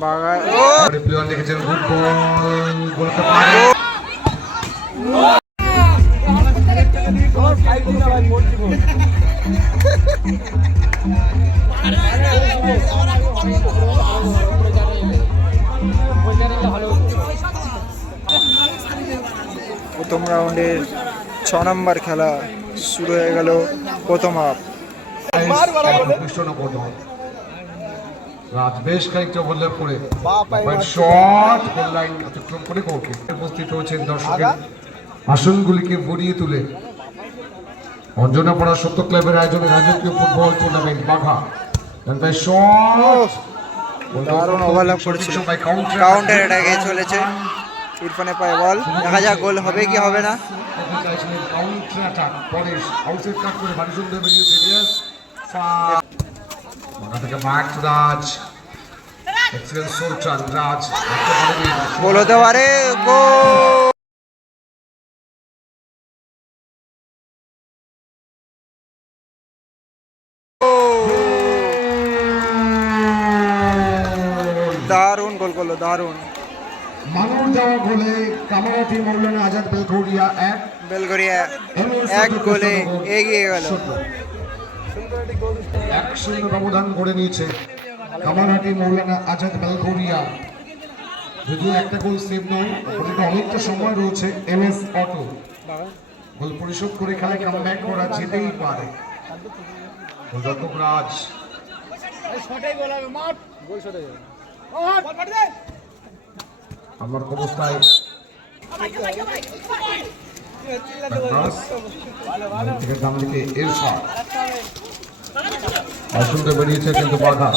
Player দেখেছেন good ball গোলকে পারে প্রথম রাউন্ডের 6 নম্বর খেলা শুরু হয়ে গেল। প্রথম হাফ রাজ বেশ খানিকটা ওভারল্যাপ করে শট গোল লাইন অতিক্রম করে গোলকে উপস্থিত হয়েছেন দর্শকের আসনগুলিকে ভরিয়ে তুলে অঞ্জনাপাড়া সত্য ক্লাবের আয়োজনে রাজকীয় ফুটবল টুর্নামেন্ট বাঘা শট দারুণ ওভারল্যাপ করেছিল। কাউন্টার অ্যাটাকে চলেছে ইরফানের পায়ে বল, দেখা যাক গোল হবে কি হবে না। কাউন্টার অ্যাটাক পরে আউটসাইড কাট করে ভারী সুন্দর বেরিয়েছে রিয়াজ থেকে ব্যাক টু রাজ এক্সেলেন্ট সুলতান রাজ গোল হতে পারে গোল। দারুণ গোল করলো, দারুণ মানুষ যাওয়া গোলে কামারাটি মৌলানা আজাদ বেলঘরিয়া এক গোলে এগিয়ে গেল। 1-0 ব্যবধান করে নিয়েছে কামারহাটি মৌলানা আজাদ বেলঘরিয়া। যদিও একটা গোল সেভ নয়, অনেকটা সময় রয়েছে। এমএস অটো গোল পরিশোধ করে খেলায় কামব্যাক করা যেতেই পারে। গোলরক্ষক রাজ আমার অবস্থায় ডান দিকে ইরফান আসলে বেরিয়েছে কিন্তু বাধা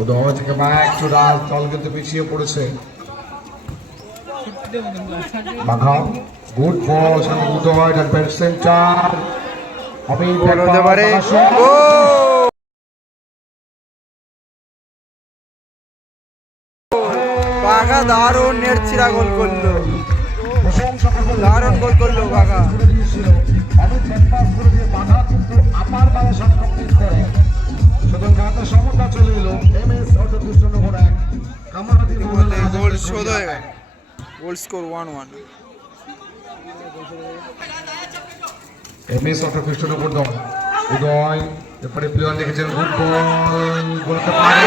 উদয় থেকে ব্যাক টু রাজ দল কিন্তু পিছিয়ে পড়েছে। বাঘা গুড বল সামনে উদয় ডান সেন্টার হতে পারে বাঘা দারুণ নেড়ছিরা গোল করলো, দারুণ গোল করলো বাঘা। গোল শোধ হয়ে গেল, গোল স্কোর 1-1। এমএস অটো পিস্টনের উপর দল উদয় এরপরে প্লেয়ার দেখেছেন গুড বল গোলকে পারে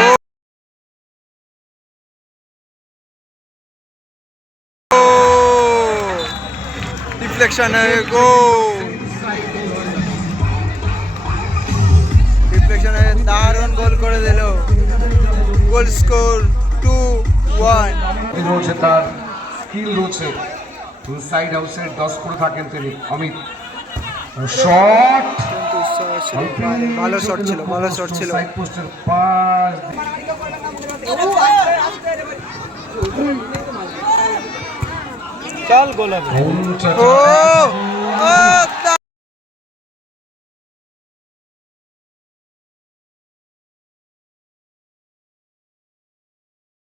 ডিফ্লেকশনে গোল, ডিফ্লেকশনে দারুণ গোল করে দিল। Goal score 2-1। রয়েছে তার স্কিল রয়েছে, ইনসাইড আউটসাইড 10 করে থাকেন তিনি। অমিত শট ভালো শট ছিল, ভালো শট ছিল। সাইড পোস্টের পাস চল গোল হবে। ও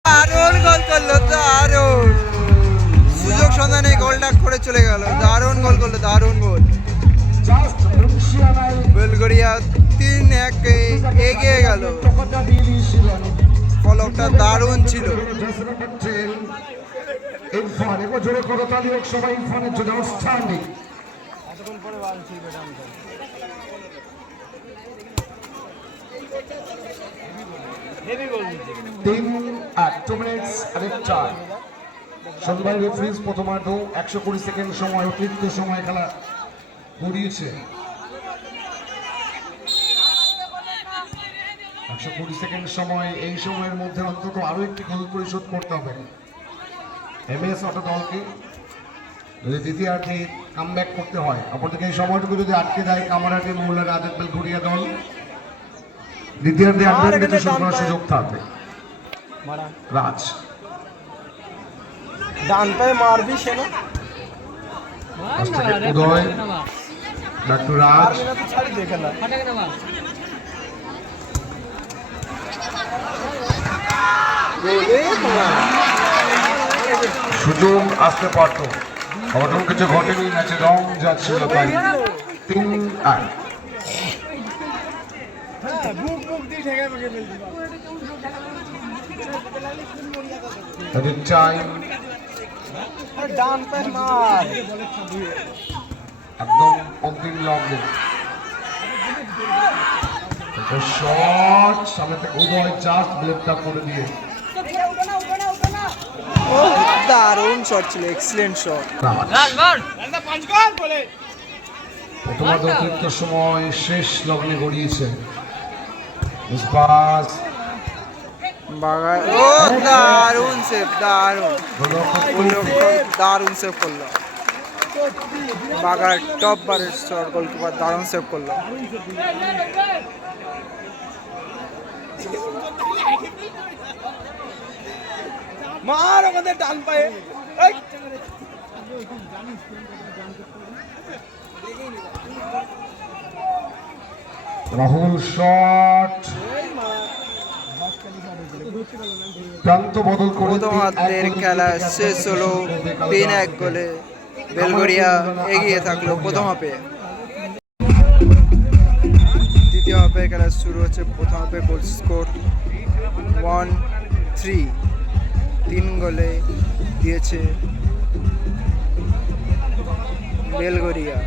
দারুণ গোল করলো, দারুণ সুযোগ সন্ধানে গোলটা করে চলে গেল। দারুণ গোল করলো, দারুণ গোল। বেলঘরিয়া 3-1 এগিয়ে গেল। ফলকটা দারুণ ছিল। সন্ধ্যায় রেফারিজ প্রথমার্ধ 120 সেকেন্ড সময় অতিরিক্ত সময় খেলা গড়িয়েছে। 120 সেকেন্ড সময়, এই সময়ের মধ্যে অন্তত আরো একটি গোল পরিশোধ করতে হবে এমএস অটো দলকে যদি দ্বিতীয়ার্ধে কামব্যাক করতে হয়। অপরদিকে এই সময়টুকু যদি আটকে দেয় কামারহাটি মৌলানা আজাদ বেলঘরিয়া দল, দ্বিতীয়ার্ধে অ্যাডভান্টেজে শুরু করার সুযোগ থাকবে। রাজ ডান পায়ে মারবি সে না উদয় ডাক্তার রাজ সুযোগ আসতে পারত অঘটন কিছু ঘটেনি, ম্যাচে রং যাচ্ছিল তাই 3-8। টাইম একদম অন্তিম লগ্নে শট সামনে থেকে উদয় জাস্ট ব্লেডটা করে দিয়ে ও দারুণ শট ছিল, এক্সিলেন্ট শট। প্রথমার্ধ অতিরিক্ত সময় শেষ লগ্নে গড়িয়েছে। পাস বাগার, ও দারুণ সেভ, দারুণ দারুণ সেভ করলো বাগার, টপ বারের শট, গোলকিপার দারুণ সেভ করলো। মার আমাদের ডান পায়ে, রাহুল শট প্রান্ত বদল করে প্রথমার্ধের খেলা শেষ হলো 3-1 গোলে। বেলগোরিয়া এগিয়ে থাকলো প্রথম হাফে। দ্বিতীয় হাফে খেলা শুরু হচ্ছে। প্রথম হাফে গোল স্কোর 1-3, 3 গোলে দিয়েছে বেলগোরিয়া,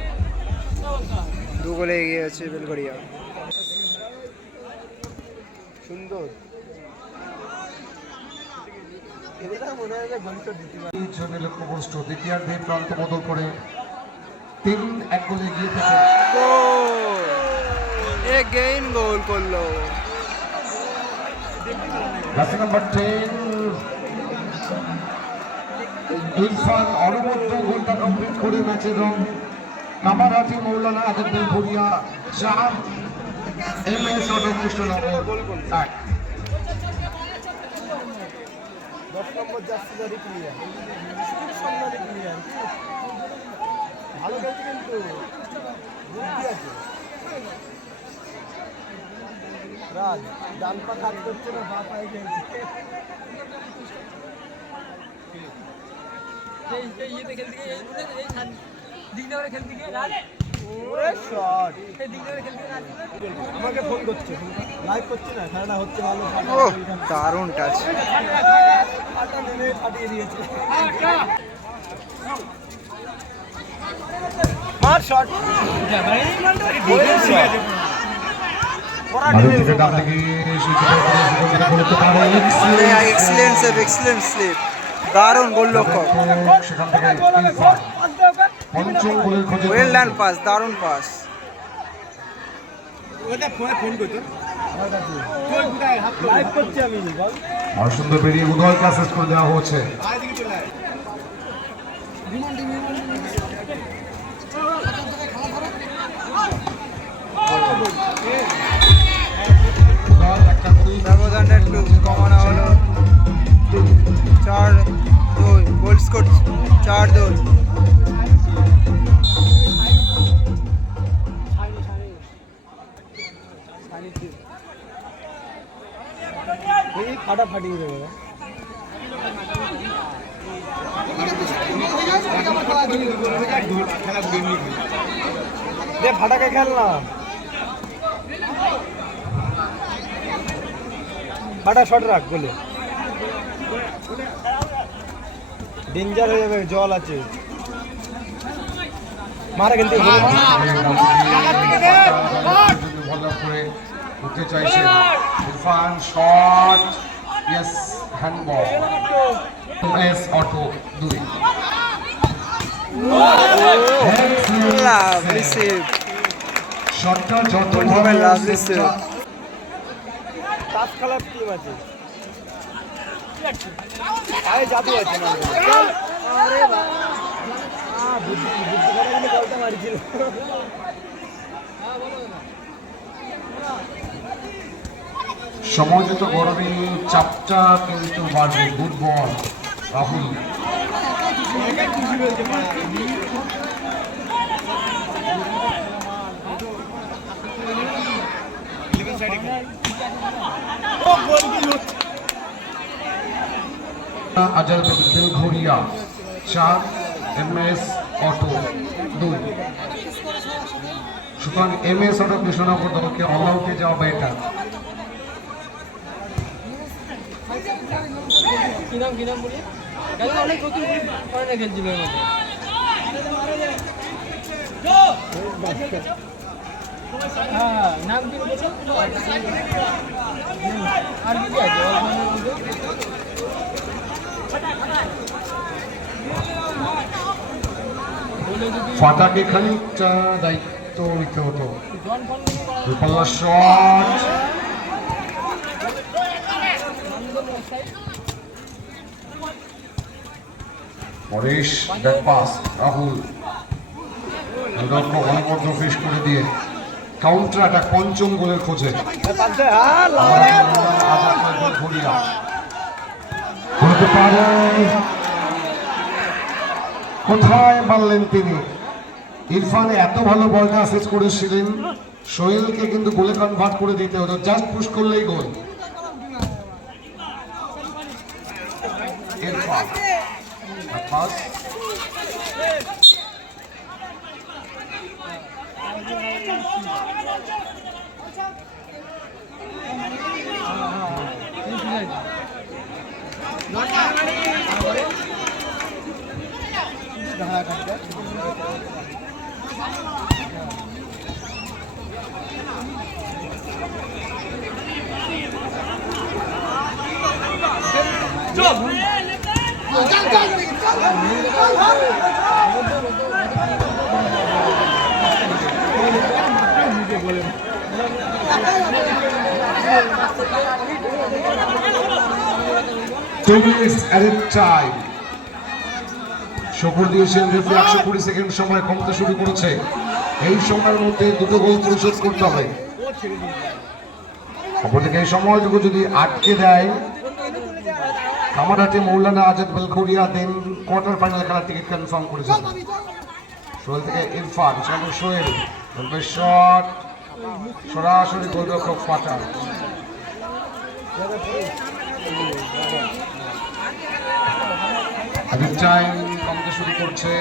2 গোলে এগিয়ে আছে বেলগোরিয়া। সুন্দর লক্ষ্যবস্তু দ্বিতীয়ার্ধে প্রান্ত বদল করে 3-1 গোলে এগিয়ে থাকে। এগেইন গোল করলো জার্সি নাম্বার 10 ইরফান। অনবদ্য গোলটা কমপ্লিট করে ম্যাচের রং কামারহাটি মৌলানা আজাদ বেলঘরিয়া 4, MS অটো কৃষ্ণনগর 1। 10 নম্বর জার্সি জারি ক্লিয়ার, ভালো খেলছে কিন্তু বুদ্ধি আছে। রাজ ডান পা কাজ করছে না, বা পায়ে খেলছে। আমাকে ফোন করছে, লাইভ করছে না, খেলা হচ্ছে ভালো। ও দারুণ টাচ, ফাটিয়ে দিয়েছে। মার shot, excellent save, excellent save, দারুণ গোল লক্ষ্য। সেখান থেকে ইরফান পঞ্চম গোলের খোঁজে ওয়েল ডান পাস, দারুণ পাস। লাইভ করছি আমি, বল। আর সুন্দর বেরিয়ে উদয়কে অ্যাসেস করে দেওয়া হয়েছে। উদয় একটা গোল ব্যবধানটা একটু কমানো হলো, 4-2 গোল স্কোর, 4-2। এই ফাটা ফাটিয়ে দেবে। দে ফাটাকে খেল না, ফাটা শট রাখ বলে, ডেঞ্জার হয়ে যাবে, জল আছে। মারা খেলতে ভালো করে উঠতে চাইছে Irfan. Shot, yes, handball. S auto 2। Lovely save, শটটা যত ভাবে লাভলি সেভ। তাস খেলার টিম আছে, আরে জাদু আছে না। আরে বুদ্ধি বুদ্ধি করে কিন্তু বলটা মারিছিল। সমঝোতা গরমে চাপটা কিন্তু বাড়বে। Good ball Rahul. Azad Belgharia 4, MS auto 2। সুতরাং MS অটো কৃষ্ণনগর দলকে অল আউটে যাওয়া বেটার। কি নাম বলি কালকে অনেক নতুন ফরেনার খেলছিল এর মধ্যে। হ্যাঁ নাম কি বলছো? আর কি কি আছে অলরাউন্ডারের মধ্যে? বলে যদি ফাটাকে খানিকটা দায়িত্ব নিতে হতো। জন ফোন পাল্লা shot, Harish back pass, Rahul অনেক ফিস করে দিয়ে কাউন্টার অ্যাটাক পঞ্চম গোলের খোঁজে। হতে পারে, কোথায় মারলেন তিনি? ইরফান এত ভালো বলটা অ্যাসেস করেছিলেন, সোহেলকে কিন্তু গোলে কনভার্ট করে দিতে হতো, জাস্ট পুশ করলেই গোল। ইরফান পাস, শকুর দিয়েছেন রেফারি 120 সেকেন্ড সময় কমতে শুরু করেছে। এই সময়ের মধ্যে দুটো গোল পরিশোধ করতে হবে। অপরদিকে এই সময়টুকু যদি আটকে দেয় কামারহাটি মৌলানা আজাদ বেলখুরিয়া, দেন কোয়ার্টার ফাইনাল খেলার টিকিট কনফার্ম করেছেন। সোহেল থেকে ইরফান, সোহেল শট, সরাসরি গোলরক্ষক ফাটা। টাইম কমতে শুরু করছে।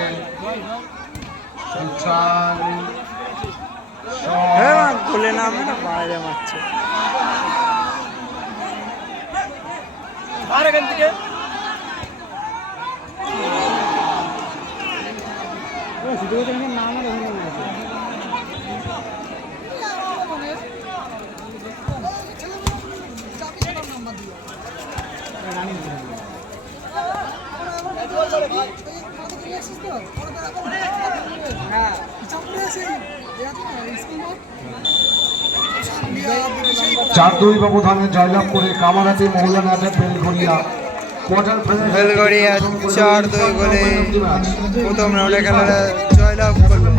সুলতান গোলে নামে না বাইরে মারছে। আর এখান থেকে চার 2 ব্যবধানে জয়লাভ করে কামারহাটি মৌলানা আজাদ বেলঘরিয়া কোয়ার্টার ফাইনাল বেলঘরিয়া 4-2 গোলে প্রথম রাউন্ডে খেলাটা জয়লাভ করবে।